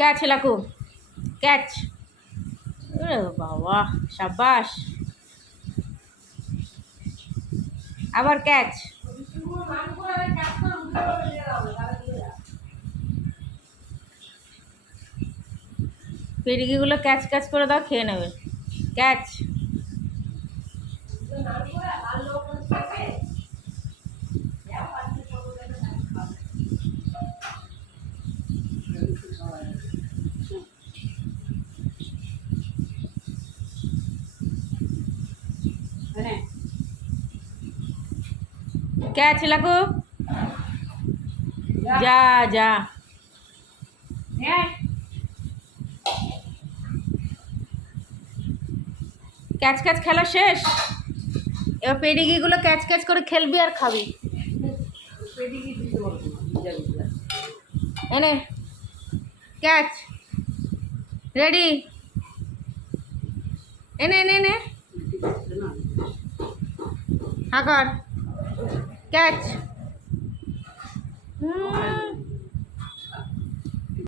ক্যাচ লাকু, ক্যাচ। বাবা, সাবাস। আবার ক্যাচ। পেডিগিগুলো ক্যাচ ক্যাচ করে দাও, খেয়ে নেবে। ক্যাচ। ক্যাচ লাকু, যা যা। ক্যাচ ক্যাচ খেলা শেষ। এবার পেডিগিগুলো ক্যাচ ক্যাচ করে খেলবি আর খাবি। এনে ক্যাচ, রেডি। এনে এনে এনে হাকার, ক্যাচ।